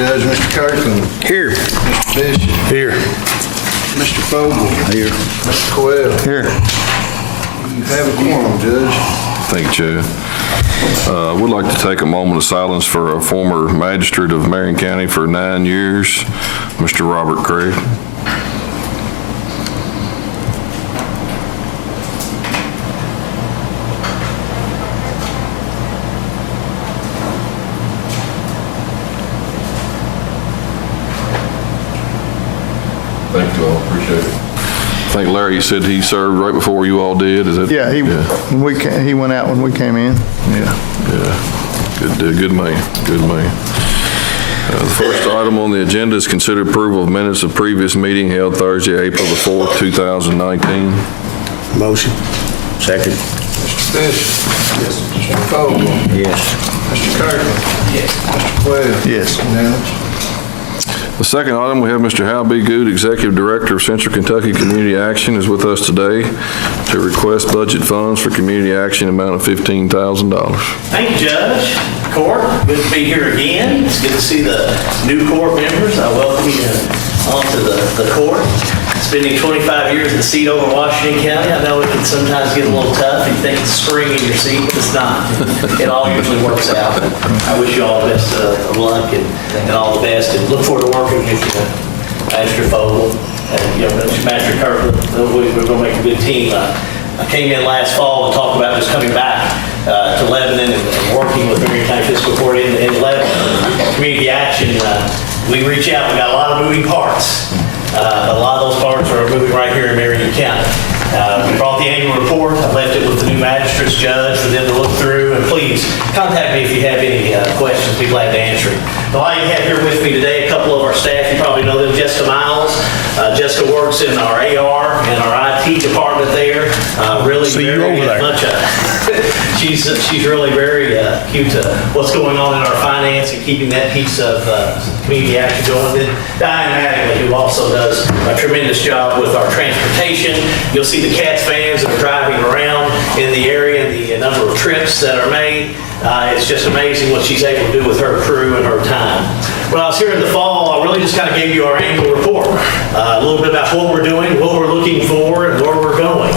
Judge. Mr. Kirkland. Here. Mr. Bishop. Here. Mr. Fogel. Here. Mr. Coyle. Here. You have a quorum, Judge. Thank you, Chair. I would like to take a moment of silence for a former magistrate of Marion County for 9 years, Mr. Robert Craig. Thank you all, appreciate it. I think Larry said he served right before you all did, is it? Yeah, he went out when we came in. Yeah. Good man, good man. The first item on the agenda is consider approval of minutes of previous meeting held Thursday, April the 4th, 2019. Motion. Second. Mr. Bishop. Yes. Mr. Fogel. Yes. Mr. Kirkland. Yes. Mr. Coyle. Yes. Unanimous. The second item, we have Mr. Hal B. Good, Executive Director of Central Kentucky Community Action, is with us today to request budget funds for community action amount of $15,000. Thank you, Judge. Court, good to be here again. It's good to see the new court members. I welcome you onto the court. Spending 25 years in the seat over Washington County, I know it can sometimes get a little tough. You think it's spring in your seat, but it's not. It all usually works out. I wish you all the best of luck and all the best, and look forward to working with you, Master Fogel and Master Kirkland. We're going to make a good team. I came in last fall to talk about just coming back to Lebanon and working with Marion County Fiscal Court in Lebanon. Community action, we reach out. We got a lot of moving parts. A lot of those parts are moving right here in Marion County. We brought the annual report. I left it with the new magistrate's judge for them to look through. And please contact me if you have any questions. Be glad to answer them. Now, I have here with me today a couple of our staff. You probably know them, Jessica Miles. Jessica works in our AR and our IT department there. Really See you over there. She's really very cute to what's going on in our finance and keeping that piece of community action going. Then Diane Mattingly, who also does a tremendous job with our transportation. You'll see the CATS vans that are driving around in the area and the number of trips that are made. It's just amazing what she's able to do with her crew and her time. When I was here in the fall, I really just kind of gave you our annual report. A little bit about what we're doing, what we're looking for, and where we're going.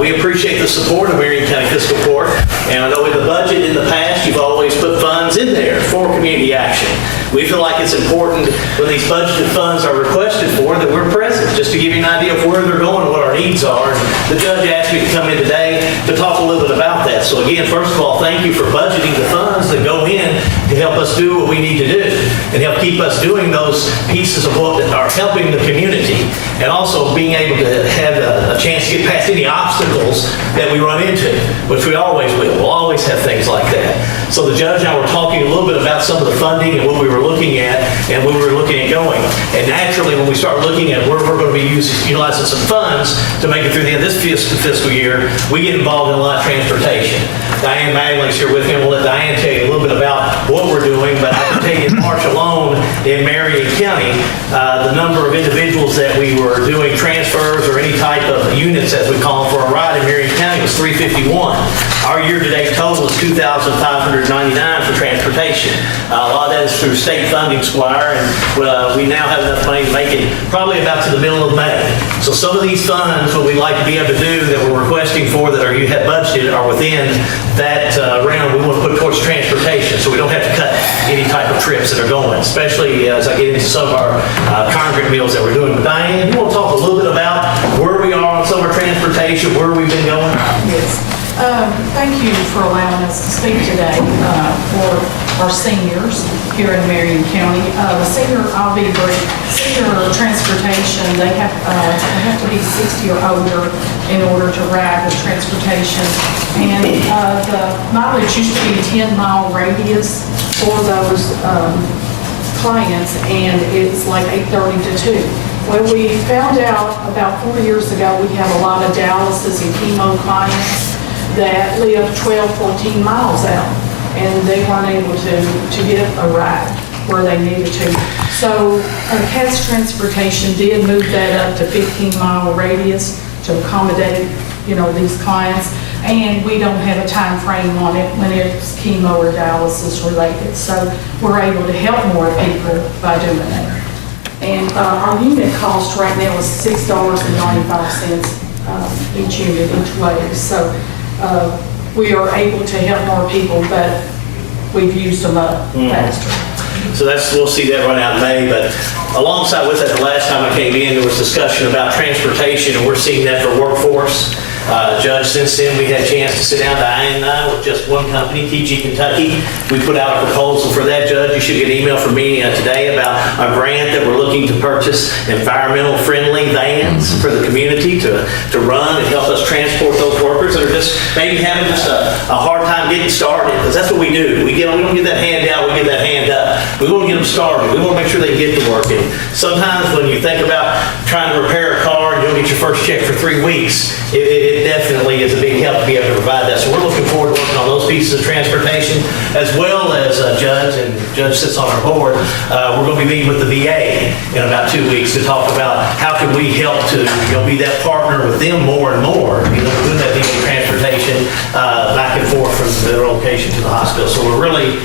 We appreciate the support of Marion County Fiscal Court, and I know in the budget in the past, you've always put funds in there for community action. We feel like it's important when these budgeted funds are requested for that we're present, just to give you an idea of where they're going and what our needs are. The judge asked me to come in today to talk a little bit about that. So again, first of all, thank you for budgeting the funds that go in to help us do what we need to do and help keep us doing those pieces of what are helping the community, and also being able to have a chance to get past any obstacles that we run into, which we always will. We'll always have things like that. So the judge and I were talking a little bit about some of the funding and what we were looking at and where we were looking at going. And naturally, when we start looking at where we're going to be utilizing some funds to make it through the end of this fiscal year, we get involved in a lot of transportation. Diane Mattingly's here with me, and we'll let Diane tell you a little bit about what we're doing, but I can tell you in March alone in Marion County, the number of individuals that we were doing transfers or any type of units, as we call them, for a ride in Marion County was 351. Our year-to-date total is 2,599 for transportation. A lot of that is through state funding, Squire, and we now have enough money to make it probably about to the middle of May. So some of these funds, what we'd like to be able to do that we're requesting for that you have budgeted are within that realm we want to put towards transportation, so we don't have to cut any type of trips that are going, especially as I get into some of our concrete mills that we're doing. But Diane, you want to talk a little bit about where we are on some of our transportation, where we've been going? Yes. Thank you for allowing us to speak today for our seniors here in Marion County. The senior, I'll be brief, senior transportation, they have to be 60 or older in order to ride with transportation. And the mileage used to be a 10-mile radius for those clients, and it's like 8:30 to 2. Well, we found out about 4 years ago we have a lot of dialysis and chemo clients that live 12, 14 miles out, and they weren't able to get a ride where they needed to. So CATS Transportation did move that up to 15-mile radius to accommodate, these clients. and we don't have a time frame on it when it's chemo or dialysis related. So we're able to help more people by doing that. And our unit cost right now is $6.95 each unit each way. So we are able to help more people, but we've used them up faster. So we'll see that run out in May, but alongside with that, the last time I came in, there was discussion about transportation, and we're seeing that for workforce. Judge, since then, we had a chance to sit down, Diane and I, with just one company, TG Kentucky. We put out a proposal for that, Judge. You should get an email from me today about a grant that we're looking to purchase environmental friendly vans for the community to run and help us transport those workers that are just maybe having just a hard time getting started, because that's what we do. We don't get that hand out, we get that hand up. We want to get them started. We want to make sure they get to work. And sometimes when you think about trying to repair a car and you don't get your first check for 3 weeks, it definitely is a big help to be able to provide that. So we're looking forward to working on those pieces of transportation, as well as Judge, and Judge sits on our board. We're going to be meeting with the VA in about 2 weeks to talk about how can we help to be that partner with them more and more, doing that VA transportation back and forth from their location to the hospital. So we're really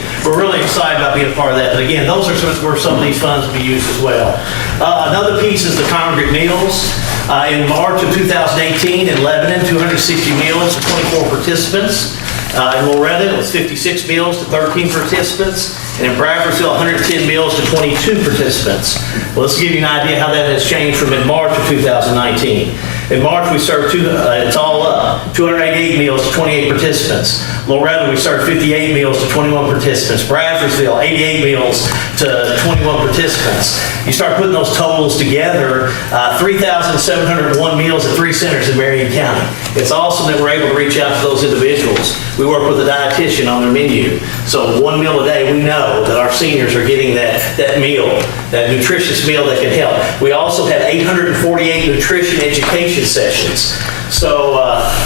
excited about being a part of that. But again, those are where some of these funds will be used as well. Another piece is the congregate meals. In March of 2018 in Lebanon, 260 meals to 24 participants. In Loretta, it was 56 meals to 13 participants. And in Bradfordsville, 110 meals to 22 participants. Well, let's give you an idea how that has changed from in March of 2019. In March, we served it's all up, 288 meals to 28 participants. Loretta, we served 58 meals to 21 participants. Bradfordsville, 88 meals to 21 participants. You start putting those totals together, 3,701 meals at 3 centers in Marion County. It's awesome that we're able to reach out to those individuals. We work with a dietitian on their menu. So 1 meal a day, we know that our seniors are getting that meal, that nutritious meal that can help. We also have 848 nutrition education sessions. So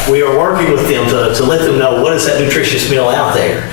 we are working with them to let them know what is that nutritious meal out there.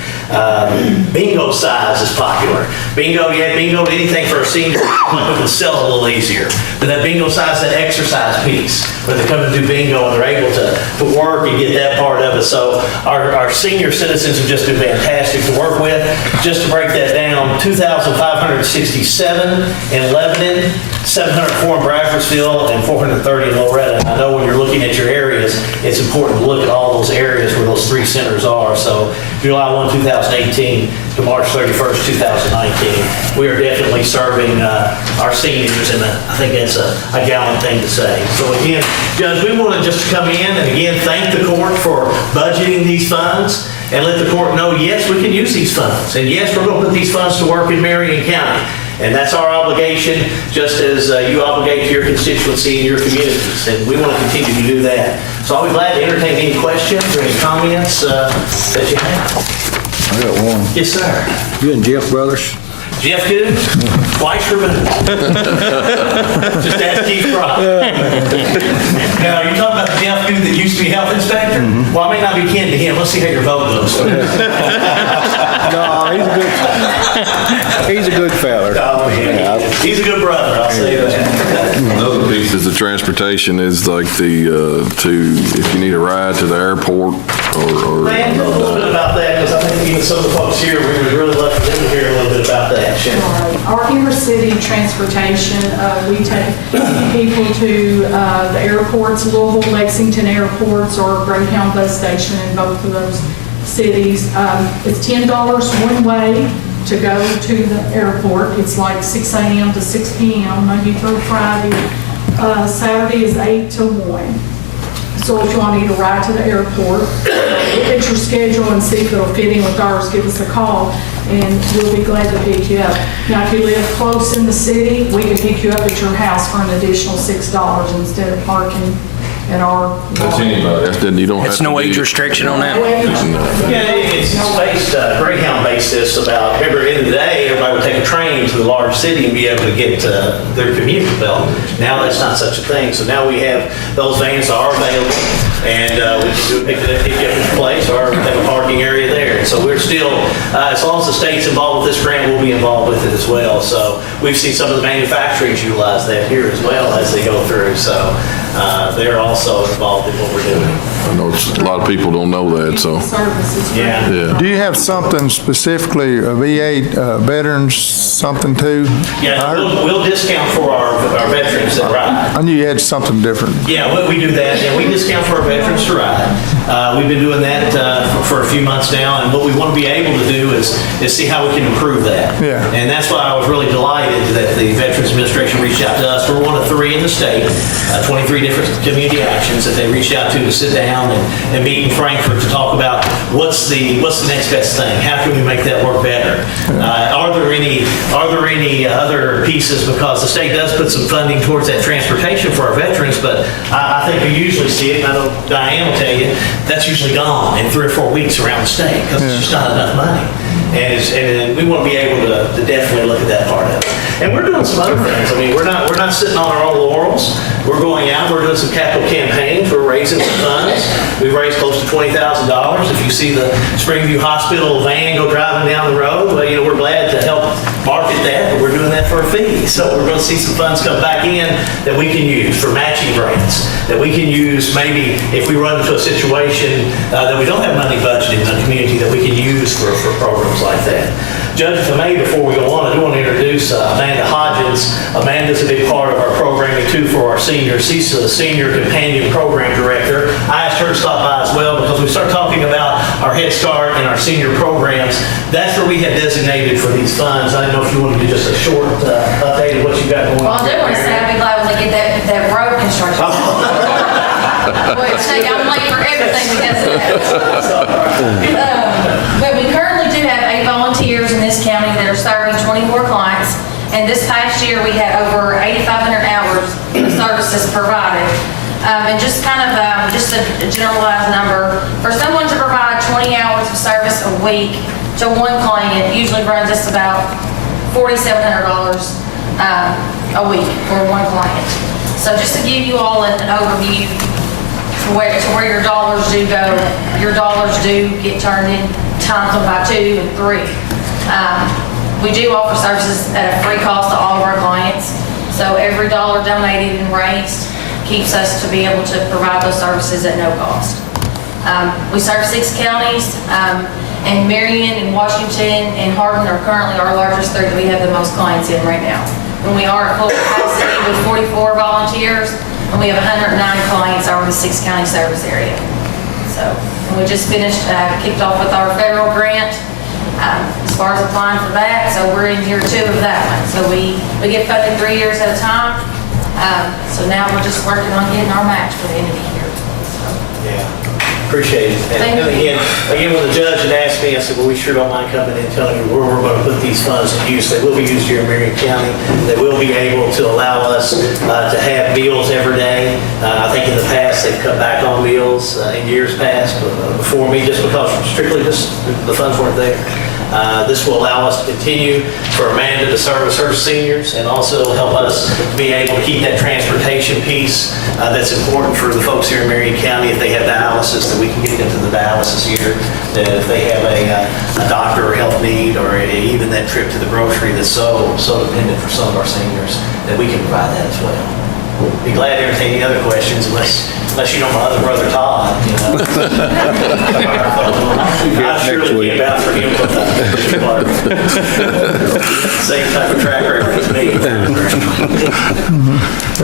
Bingo size is popular. Bingo, you add bingo to anything for our seniors, we can sell it a little easier. But that bingo size, that exercise piece, when they come to do bingo and they're able to work and get that part of it. So our senior citizens have just been fantastic to work with. Just to break that down, 2,567 in Lebanon, 704 in Bradfordsville, and 430 in Loretta. I know when you're looking at your areas, it's important to look at all those areas where those 3 centers are. So July 1, 2018 to March 31st, 2019, we are definitely serving our seniors, and I think that's a gallant thing to say. So again, Judge, we want to just come in and again thank the court for budgeting these funds and let the court know, yes, we can use these funds, and yes, we're going to put these funds to work in Marion County. And that's our obligation, just as you obligate to your constituency and your communities. And we want to continue to do that. So I'll be glad to entertain any questions or any comments that you have. I got one. Yes, sir. You and Jeff brothers? Jeff Good, twice removed. Just ask Chief Brock. Now, are you talking about the Jeff Good that used to be health inspector? Well, I may not be kin to him. Let's see how your vote goes. No, he's a good fella. Oh, yeah. He's a good brother, I'll say that. Another piece is the transportation is like if you need a ride to the airport or. Man, a little bit about that, because I think even some of the folks here, we would really love for them to hear a little bit about that. Our inner-city transportation, we take people to the airports, Louisville, Lexington airports, or Greyhound bus station in both of those cities. It's $10 one way to go to the airport. It's like 6 a.m. to 6 p.m. Monday through Friday. Saturday is 8 to 1. So if you want to either ride to the airport, look at your schedule and see if it'll fit in with ours, give us a call, and we'll be glad to pick you up. Now, if you live close in the city, we can pick you up at your house for an additional $6 instead of parking at our. That's anybody. You don't have There's no age restriction on that? Yeah, it's based, Greyhound-based this about, remember, in the day, everybody would take a train to the large city and be able to get their commute belt. Now that's not such a thing. So now we have, those vans are available, and we can do pick you up at your place or have a parking area there. And so we're still, as long as the state's involved with this grant, we'll be involved with it as well. So we've seen some of the manufacturers utilize that here as well as they go through. So they're also involved in what we're doing. I know a lot of people don't know that, so, Services. Yeah. yeah. Do you have something specifically, a VA, veterans, something too? Yeah, we'll discount for our veterans that ride. I knew you had something different. Yeah, we do that, and we discount for our veterans to ride. We've been doing that for a few months now, and what we want to be able to do is see how we can improve that. Yeah. And that's why I was really delighted that the Veterans Administration reached out to us. We're one of 3 in the state, 23 different community actions that they reached out to sit down and meet in Frankfurt to talk about what's the next best thing? How can we make that work better? Are there any other pieces, because the state does put some funding towards that transportation for our veterans, but I think we usually see it, and I know Diane will tell you, that's usually gone in 3 or 4 weeks around the state because there's just not enough money. And we want to be able to definitely look at that part of it. And we're doing some other things. I mean, we're not sitting on our own laurels. We're going out, we're doing some capital campaigns, we're raising some funds. We've raised close to $20,000. If you see the Springview Hospital van go driving down the road, well, we're glad to help market that, but we're doing that for a fee. So we're going to see some funds come back in that we can use for matching grants, that we can use maybe if we run into a situation that we don't have money budgeted in the community that we can use for programs like that. Judge, if I may, before we go on, I do want to introduce Amanda Hodgins. Amanda's a big part of our programming too for our seniors. She's the Senior Companion Program Director. I asked her to stop by as well because we start talking about our Head Start and our senior programs. That's where we have designated for these funds. I don't know if you want to do just a short update of what you got going on. Well, I do want to say I'd be glad when they get that road construction. Wait, say I'm late for everything because of that. But we currently do have 8 volunteers in this county that are serving 24 clients. And this past year, we had over 8,500 hours of services provided. And just kind of, just a generalized number, for someone to provide 20 hours of service a week to one client usually runs us about $4,700 a week for one client. So just to give you all an overview to where your dollars do go, your dollars do get turned in times them by 2 and 3. We do offer services at a free cost to all of our clients. So every dollar donated and raised keeps us to be able to provide those services at no cost. We serve 6 counties, and Marion and Washington and Hardin are currently our largest 3 that we have the most clients in right now. And we are at full capacity with 44 volunteers, and we have 109 clients over the 6 county service area. So, and we just finished, kicked off with our federal grant as far as applying for that. So we're in year 2 of that one. So we get funded 3 years at a time. So now we're just working on getting our match for the end of the year. So. Yeah, appreciate it. Thank And you. again, when the judge had asked me, I said, well, we sure don't mind coming in and telling you where we're going to put these funds to use. They will be used here in Marion County. They will be able to allow us to have meals every day. I think in the past, they've cut back on meals in years past before me, just because strictly just the funds weren't there. This will allow us to continue for Amanda to service her seniors and also help us be able to keep that transportation piece that's important for the folks here in Marion County. If they have dialysis, that we can get them to the dialysis here. That if they have a doctor or health need, or even that trip to the grocery that's so dependent for some of our seniors, that we can provide that as well. Be glad to entertain any other questions, unless you know my other brother Todd, I surely can't vouch for him. Same type of track record as me.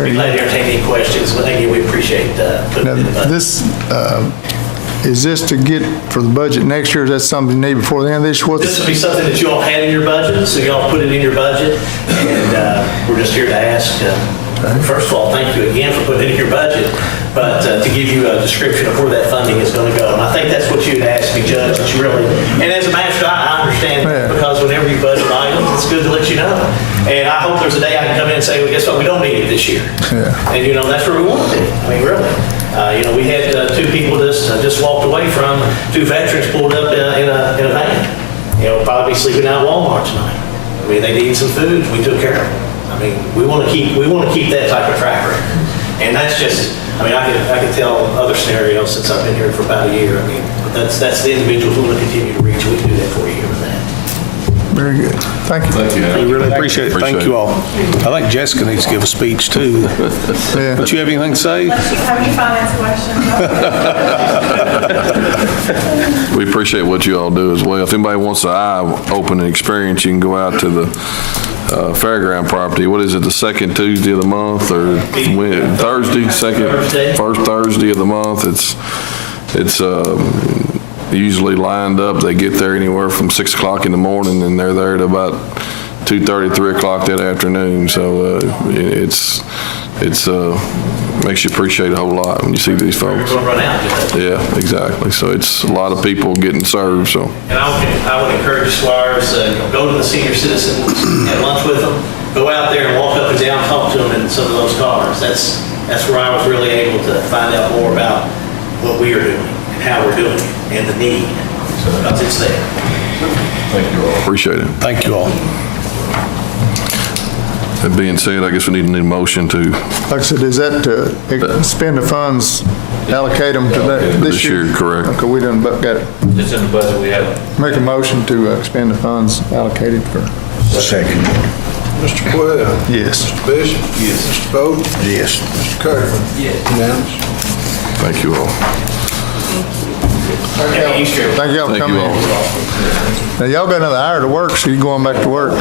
Be glad to entertain any questions, but again, we appreciate putting it in the Now, budget. is this to get for the budget next year? Is that something you need before the end of this year? This would be something that you all had in your budget, so y'all put it in your budget, and we're just here to ask, first of all, thank you again for putting it in your budget, but to give you a description of where that funding is going to go. And I think that's what you had asked me, Judge, that you really, and as a master, I understand that, because whenever you budget items, it's good to let you know. And I hope there's a day I can come in and say, well, guess what, we don't need it this year. Yeah. And that's where we want it. I mean, really. We had 2 people just walked away from 2 veterans pulled up in a van. Probably sleeping out at Walmart tonight. I mean, they needed some food. We took care of them. I mean, we want to keep that type of track record. And that's just, I can tell other scenarios since I've been here for about a year. I mean, but that's the individuals we want to continue to reach. We can do that for you with that. Very good. Thank you. Thank you. We really appreciate it. Thank you all. I think Jessica needs to give a speech too. Yeah. Don't you have anything to say? Have any finance questions? We appreciate what you all do as well. If anybody wants an eye-opening experience, you can go out to the fairground property. What is it, the second Tuesday of the month, or when? Thursday, first Thursday of the month? It's usually lined up. They get there anywhere from 6 o'clock in the morning, and they're there at about 2:30, 3 o'clock that afternoon. So it's makes you appreciate a whole lot when you see these folks. We're going to run out just that. Yeah, exactly. So it's a lot of people getting served, so. And I would encourage squires, go to the senior citizens, have lunch with them, go out there and walk up and down, talk to them in some of those cars. That's where I was really able to find out more about what we are doing and how we're doing it and the need, because it's there. Thank you all. Appreciate it. Thank you all. That being said, I guess we need a motion to, Like I said, is that to spend the funds, allocate them to that this year? This year, correct. Okay, we done got it. It's in the budget we have. Make a motion to expend the funds allocated for. Second. Mr. Quayle. Yes. Mr. Bishop. Yes. Mr. Bowden. Yes. Mr. Kirkland. Yes. Unanimous. thank you all. Happy Easter. Thank y'all for Thank coming you in. all. Now, y'all got another hour to work, so you're going back to work. We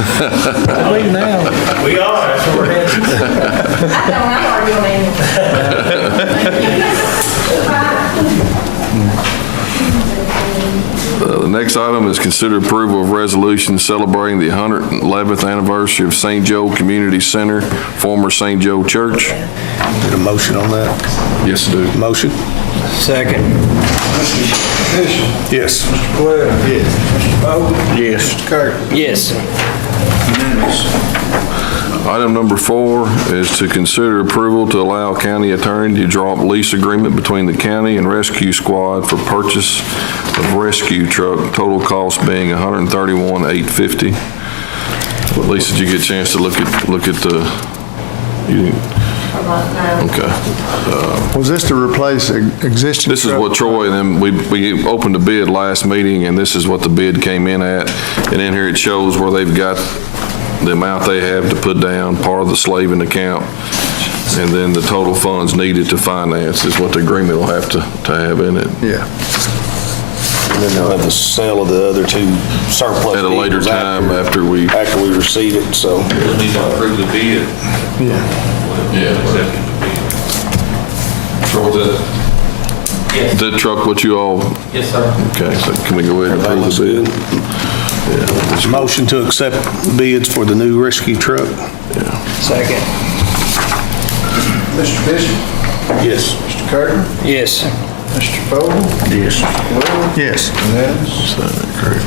are, that's where we're headed. I know, I'm already on The next item is consider approval of resolution celebrating the 111th anniversary of St. Joe Community Center, former St. Joe Church. Need a motion on that? Yes, do. Motion? Mr. Bishop. Yes. Mr. Quayle. Yes. Mr. Bowden. Yes. Mr. Kirkland. Yes. Unanimous. Item number 4 is to consider approval to allow county attorney to draw up lease agreement between the county and rescue squad for purchase of rescue truck, total cost being $131,850. Lisa, did you get a chance to look at the, you didn't? Okay. Was this to replace existing? This is what Troy, and then we opened a bid last meeting, and this is what the bid came in at. And in here it shows where they've got the amount they have to put down, part of the slaving account, and then the total funds needed to finance is what the agreement will have to have in it. Yeah. And then they'll have the sale of the other two surplus. At a later vehicles time after we. After we receive it, so. We'll need to approve the bid. Yeah. Accepting the bid. Troy, is that truck what you all, Yes, sir. okay, so can we go ahead and approve the bid? Yeah. Motion to accept bids for the new rescue truck? Second. Mr. Bishop. Yes. Mr. Kirkland. Yes. Mr. Bowden. Yes. Mr. Quayle. Yes. Unanimous. Great.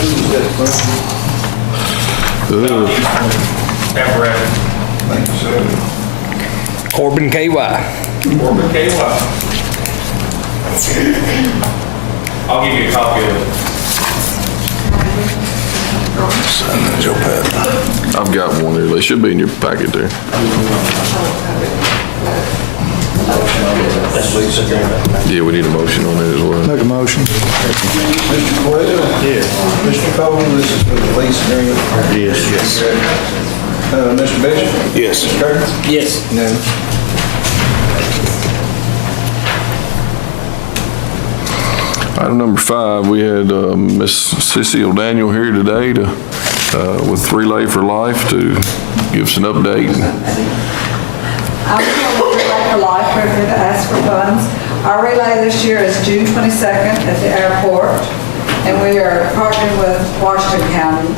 Who's that Apparatus. from? Thank you, sir. Corbin KY. Corbin KY. I'll give you a copy of it. Sign that, Joe Pat. I've got one there. They should be in your packet there. Yeah, we need a motion on that as well. Make a motion. Mr. Quayle. Yes. Mr. Bowden, this is for the lease agreement. Yes. Mr. Bishop. Yes. Mr. Kirkland. Yes. Unanimous. Item number 5, we had Miss Cissy O'Daniel here today to, with Relay for Life to give us an update. I'm here with Relay for Life. We're here to ask for funds. Our relay this year is June 22nd at the airport, and we are partnering with Washington County.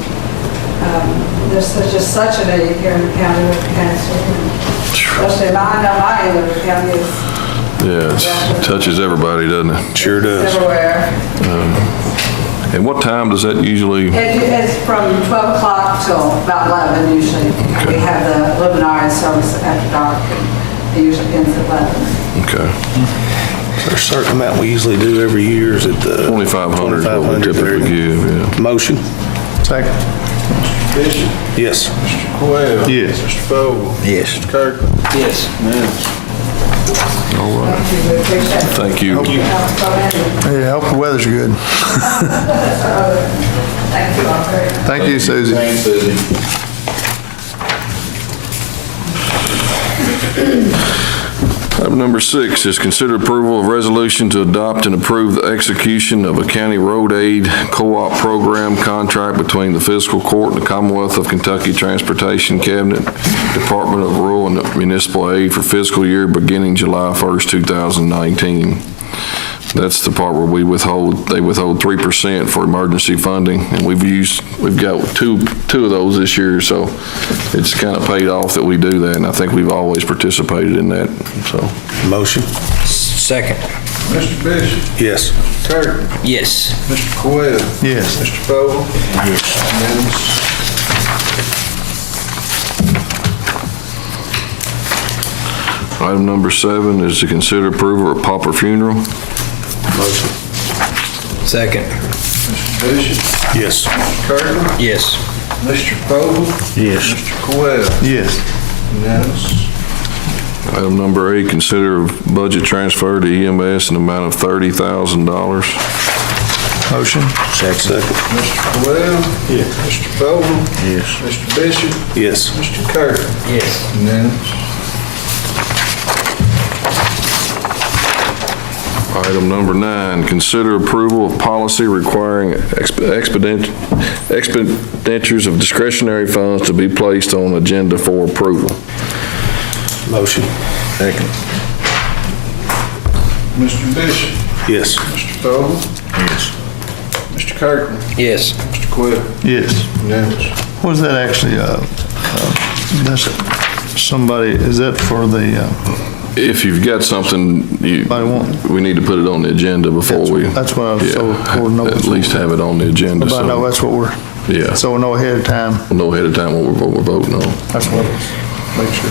There's just such a need here in the county with cancer. Especially I know my end of the county is Yeah, it touches everybody, doesn't it? Sure does. everywhere. And what time does that usually? It's from 12 o'clock till about 11 usually. We have the luminary service after dark, and it usually ends at 11. Okay. There's a certain amount we usually do every year is at the. 2,500 is what we typically give, yeah. Motion? Second. Bishop. Yes. Mr. Quayle. Yes. Mr. Bowden. Yes. Mr. Kirkland. Yes. Unanimous. All right. Thank you, we appreciate it. Thank you. Yeah, hope the weather's good. Thank you all very much. Thank you, Susie. Thanks, Susie. Item number 6 is consider approval of resolution to adopt and approve the execution of a county road aid co-op program contract between the Fiscal Court and the Commonwealth of Kentucky Transportation Cabinet Department of Rural and Municipal Aid for fiscal year beginning July 1st, 2019. That's the part where they withhold 3% for emergency funding, and we've got two of those this year, so it's kind of paid off that we do that, and I think we've always participated in that, so. Motion? Second. Mr. Bishop? Yes. Mr. Kirk? Yes. Mr. Coyle? Yes. Mr. Vogel? Yes. Item number 7 is to consider approval of pauper funeral. Motion? Mr. Second. Bishop? Yes. Mr. Kirk? Yes. Mr. Vogel? Yes. Mr. Coyle? Yes. Unanimous. Item number 8, consider budget transfer to EMS in the amount of $30,000. Motion? Second. Mr. Coyle? Yes. Mr. Vogel? Yes. Mr. Bishop? Yes. Mr. Kirk? Yes. Unanimous. Item number 9, consider approval of policy requiring expenditures of discretionary funds to be placed on agenda for approval. Motion? Second. Mr. Bishop? Yes. Mr. Vogel? Yes. Mr. Kirkland? Yes. Mr. Coyle? Yes. Unanimous. What is that actually, that's somebody, is that for the, If you've got something, anybody want? we need to put it on the agenda before we. That's what I was so, Yeah, at least have it on the agenda. But I know So, that's what we're, yeah, so we'll know ahead of time. we'll know ahead of time what we're voting on. That's what it is. Make sure.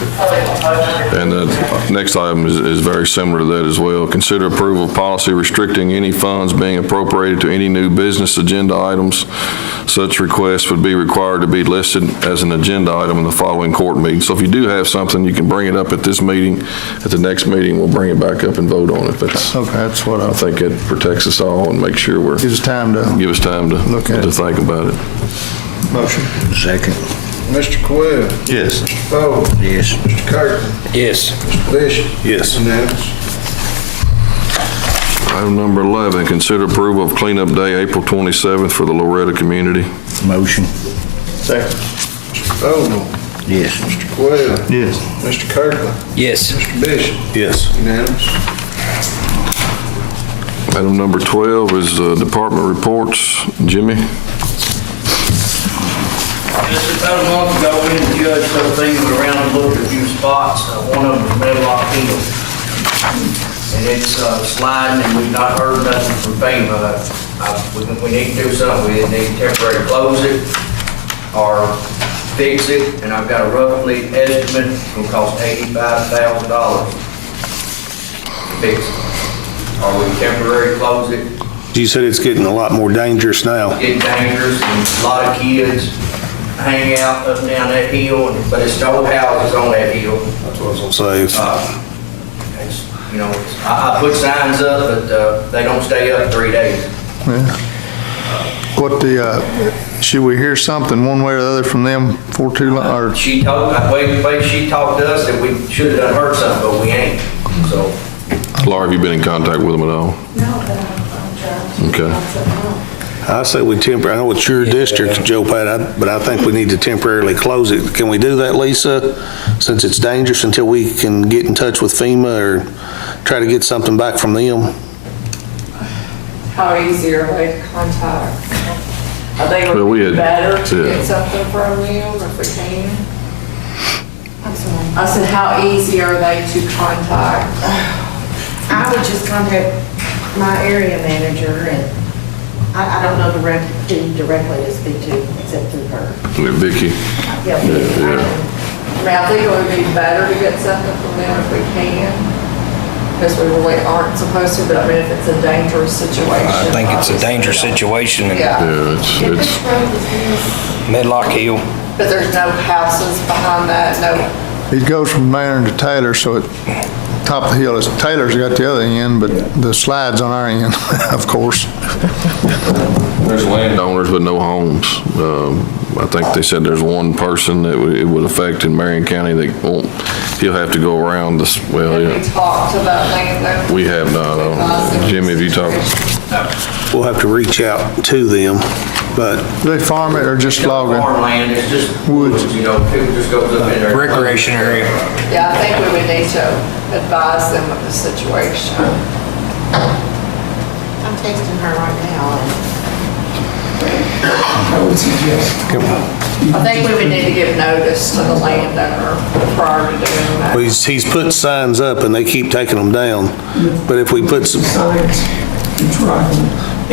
And the next item is very similar to that as well. Consider approval of policy restricting any funds being appropriated to any new business agenda items. Such requests would be required to be listed as an agenda item in the following court meeting. So if you do have something, you can bring it up at this meeting. At the next meeting, we'll bring it back up and vote on it. But Okay, that's what I think it protects us all and makes sure gives us time to give us time to Look at it. think about it. motion. Second. Mr. Coyle? Yes. Mr. Vogel? Yes. Mr. Kirkland? Yes. Mr. Bishop? Yes. Unanimous. Item number 11, consider approval of cleanup day, April 27th for the Loretta community. Motion? Second. Mr. Vogel? Yes. Mr. Coyle? Yes. Mr. Kirkland? Yes. Mr. Bishop? Yes. Unanimous. Item number 12 is department reports. Jimmy? Just about a month ago, we and the judge took things around and looked at a few spots. One of them was Medlock Hill. And it's sliding, and we've not heard nothing from FEMA. We need to do something. We need to temporarily close it or fix it. And I've got a roughly estimate, it's going to cost $85,000 to fix it. Or we temporarily close it. You said it's getting a lot more dangerous now. Getting dangerous, and a lot of kids hang out up and down that hill, but it's the old houses on that hill. That's what I was gonna say. It's, you know, I put signs up, but they don't stay up 3 days. Yeah. What should we hear something one way or the other from them for too long? Or She told, the way she talked to us that we should have done heard something, but we ain't, so. Laura, have you been in contact with them at all? No, but I'm trying. Okay. I say we I know it's your district, Joe Pat, but I think we need to temporarily close it. Can we do that, Lisa? Since it's dangerous until we can get in touch with FEMA or try to get something back from them? How easier way to contact? I think it Well, we would be had- better to yeah. get something from them if we can. I'm sorry. I said, how easy are they to contact? I would just contact my area manager, and I don't know who directly to speak to except through her. Yeah, Vicky? Yeah. I mean, I think it would be better to get something from them if we can, because we really aren't supposed to, but I mean, if it's a dangerous situation. I think it's a obviously, dangerous situation in Yeah, Yeah, it's, Medlock Hill. but there's no houses behind that, no, it goes from Marion to Taylor, so top of the hill. It's Taylor's got the other end, but the slide's on our end, of course. There's landowners with no homes. I think they said there's one person that it would affect in Marion County that won't, he'll have to go around this, well, We yeah. talked about landowner. We have not, Jimmy, have you talked? We'll have to reach out to them, but Do they farm it or just logging? Farmland, it's just Woods. woods, you know, people just goes up in there. Recreation area. Yeah, I think we would need to advise them of the situation. I'm texting her right now. I think we would need to give notice to the landowner prior to doing that. he's put signs up and they keep taking them down. But if we put some, Signs, you driving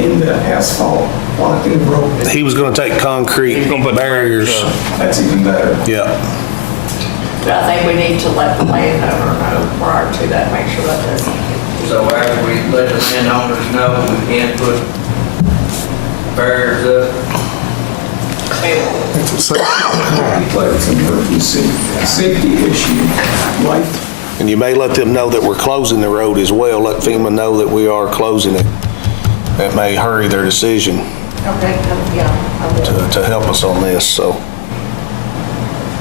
in the asphalt, blocking the road. he was gonna take concrete barriers. That's even better. Yeah. But I think we need to let the landowner know prior to that, make sure that doesn't. So after we let the landowners know, we can put barriers up. But it's an emergency, safety issue, life. And you may let them know that we're closing the road as well. Let FEMA know that we are closing it. That may hurry their decision Okay, yeah, I will. to help us on this, so.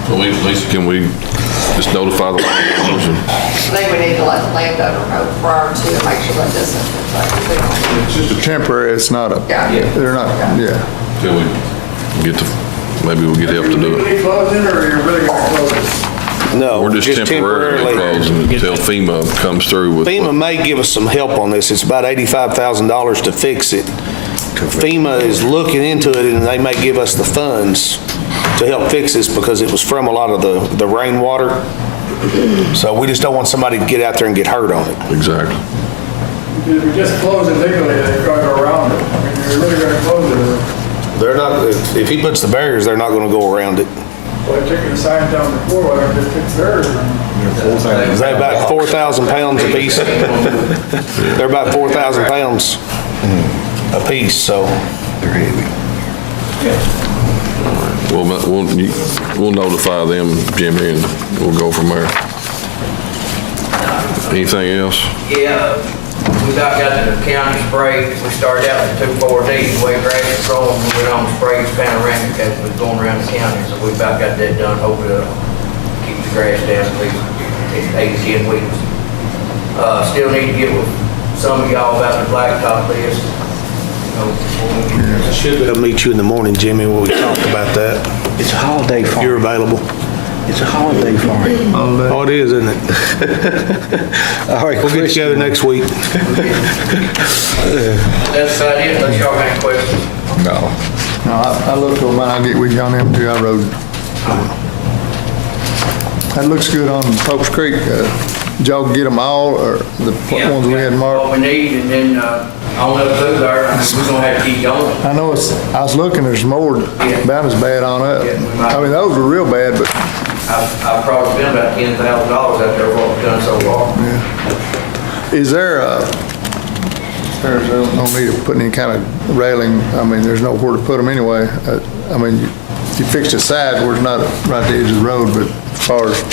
So Lisa, can we just notify the landowners? I think we need to let the landowner know prior to, make sure that doesn't affect them. It's just a temporary, it's not a, Yeah. they're not, yeah. Till we get to, maybe we'll get help to do it. closing or you're really gonna close it? No. We're just temporarily closing until FEMA comes through with. FEMA may give us some help on this. It's about $85,000 to fix it. FEMA is looking into it and they may give us the funds to help fix this because it was from a lot of the rainwater. So we just don't want somebody to get out there and get hurt on it. Exactly. If we just close it legally, they're going to go around it. I mean, they're really going to close it. They're not, if he puts the barriers, they're not gonna go around it. Well, they're taking the sign down before, why don't they fix theirs? Is that about 4,000 pounds a piece? They're about 4,000 pounds a piece, so. We'll notify them, Jimmy, and we'll go from there. Anything else? Yeah, we about got the county spray. We started out with 2,4-D, way grass control, and we went on sprays panoramic as we was going around the county. So we about got that done, hopefully it'll keep the grass down at least 8 to 10 weeks. Still need to get with some of y'all about the blacktop list. I should be able to meet you in the morning, Jimmy, when we talk about that. It's a holiday If farm. you're available. It's a holiday farm. Oh, it is, isn't it? All right, We'll get together next week. That's about it, unless y'all got any questions. No, I looked over mine, I'll get with you on them too, I rode. That looks good on Pope's Creek. Did y'all get them all, or the ones we had marked? What we need, and then on up through there, I mean, we're gonna have to keep going. I know I was looking, there's more about as bad on up. Yeah, we might- I mean, those were real bad, but I've probably spent about $10,000 out there, what we've done so far. is there there's no need of putting any kind of railing, I mean, there's nowhere to put them anyway. I mean, you fixed the side where it's not right at the edge of the road, but as far as,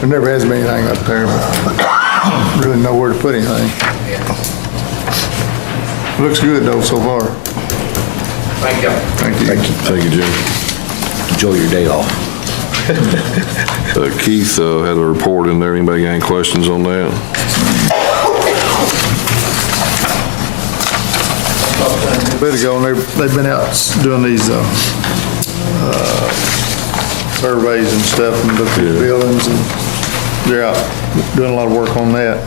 there never has been anything up there, but really nowhere to put anything. Looks good though so far. Thank you. Thank you. Thank you, Jim. Enjoy your day off. Keith had a report in there. Anybody got any questions on that? A bit ago, and they've been out doing these surveys and stuff and looking at buildings, and they're out doing a lot of work on that.